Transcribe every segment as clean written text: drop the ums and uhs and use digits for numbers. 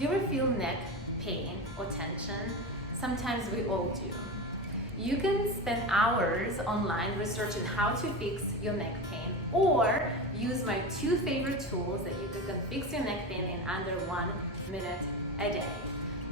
Do you ever feel neck pain or tension? Sometimes we all do. You can spend hours online researching how to fix your neck pain, or use my 2 favorite tools that you can fix your neck pain in under 1 minute a day.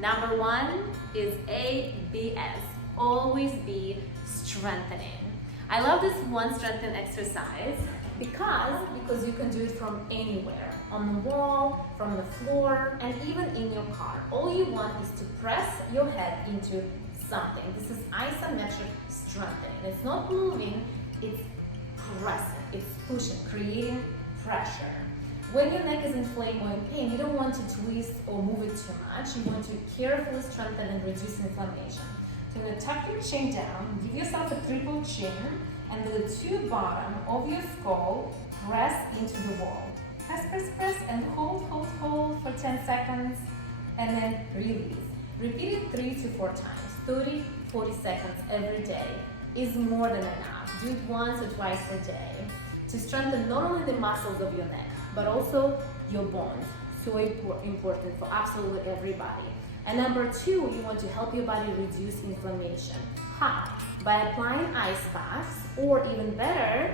Number 1 is ABS, always be strengthening. I love this one strengthening exercise because you can do it from anywhere, on the wall, from the floor, and even in your car. All you want is to press your head into something. This is isometric strengthening. It's not moving, it's pressing, it's pushing, creating pressure. When your neck is inflamed or in pain, you don't want to twist or move it too much. You want to carefully strengthen and reduce inflammation. So you're going to tuck your chin down, give yourself a triple chin, and with the 2 bottom of your skull, press into the wall. Press, press, press, and hold for 10 seconds, and then release. Repeat it 3 to 4 times, 30, 40 seconds every day is more than enough. Do it once or twice a day to strengthen not only the muscles of your neck, but also your bones. So important for absolutely everybody. And number 2, you want to help your body reduce inflammation. How? By applying ice packs, or even better,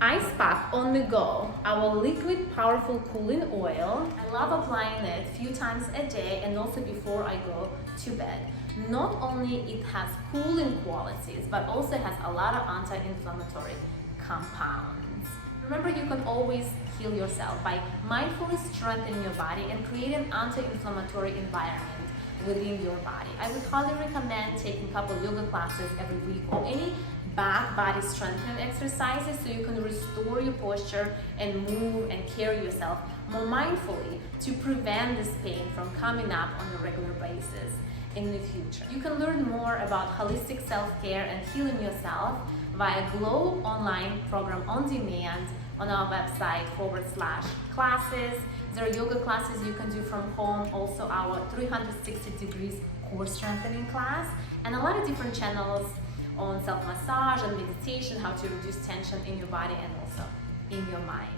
ice pack on the go, our liquid powerful cooling oil. I love applying it a few times a day and also before I go to bed. Not only it has cooling qualities, but also has a lot of anti-inflammatory compounds. Remember, you can always heal yourself by mindfully strengthening your body and creating an anti-inflammatory environment within your body. I would highly recommend taking a couple yoga classes every week, or any back body strengthening exercises, so you can restore your posture and move and carry yourself more mindfully to prevent this pain from coming up on a regular basis in the future. You can learn more about holistic self-care and healing yourself via Glow online program on demand on our website /classes. There are yoga classes you can do from home, also our 360 degrees core strengthening class, and a lot of different channels on self-massage and meditation, how to reduce tension in your body and also in your mind.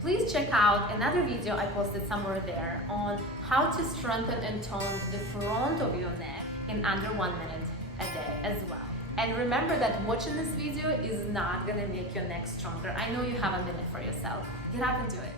Please check out another video I posted somewhere there on how to strengthen and tone the front of your neck in under 1 minute a day as well. And remember that watching this video is not gonna make your neck stronger. I know you have a minute for yourself. Get up and do it.